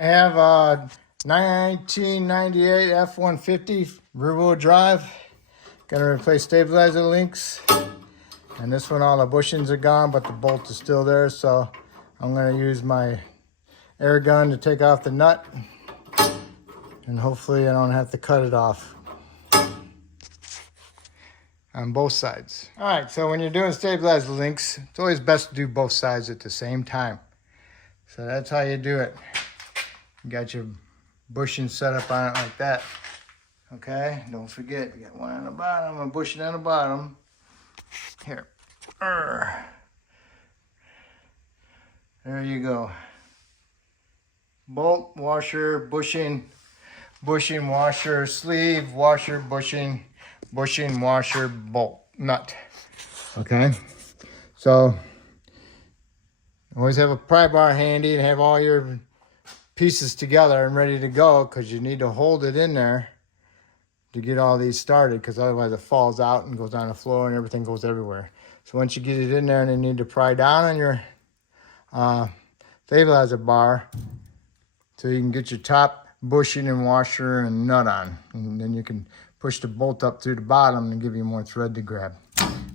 I have a 1998 F150 rear-wheel drive. Gonna replace stabilizer links. And this one, all the bushings are gone, but the bolt is still there. So I'm gonna use my air gun to take off the nut. And hopefully I don't have to cut it off on both sides. All right, so when you're doing stabilizer links, it's always best to do both sides at the same time. So that's how you do it. You got your bushing set up on it like that. Okay, don't forget, you got one on the bottom, a bushing on the bottom. Here. There you go. Bolt, washer, bushing, bushing, washer, sleeve, washer, bushing, bushing, washer, bolt, nut. Okay, so always have a pry bar handy and have all your pieces together and ready to go, because you need to hold it in there to get all these started, because otherwise it falls out and goes on the floor and everything goes everywhere. So once you get it in there, and you need to pry down on your stabilizer bar so you can get your top bushing and washer and nut on, and then you can push the bolt up through the bottom and give you more thread to grab.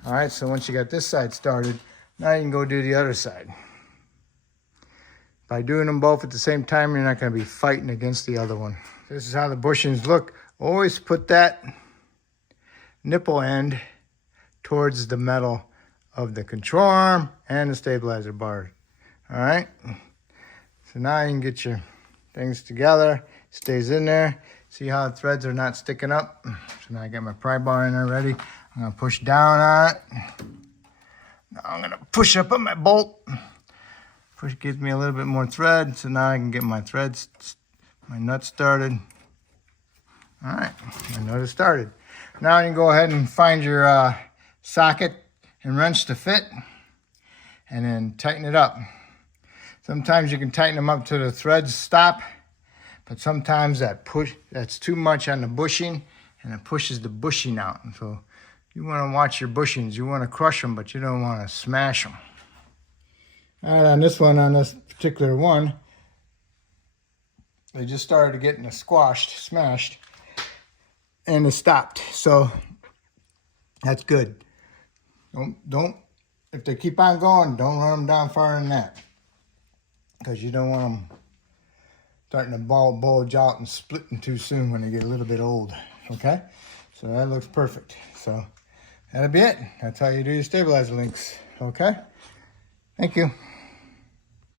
All right, so once you got this side started, now you can go do the other side. By doing them both at the same time, you're not going to be fighting against the other one. This is how the bushings look. Always put that nipple end towards the metal of the control arm and the stabilizer bar. All right. So now you can get your things together. Stays in there. See how the threads are not sticking up? So now I got my pry bar in there ready. I'm going to push down on it. Now I'm going to push up on my bolt. Push gives me a little bit more thread, so now I can get my threads, my nut started. All right, my nut is started. Now you can go ahead and find your socket and wrench to fit, and then tighten it up. Sometimes you can tighten them up to the threads stop, but sometimes that's too much on the bushing, and it pushes the bushing out. And so you want to watch your bushings. You want to crush them, but you don't want to smash them. All right, on this particular one, they just started getting smashed, and it stopped. So that's good. Don't, if they keep on going, don't run them down farther than that, because you don't want them starting to bulge out and splitting too soon when they get a little bit old. Okay, so that looks perfect. So that'll be it. That's how you do your stabilizer links. Okay, thank you.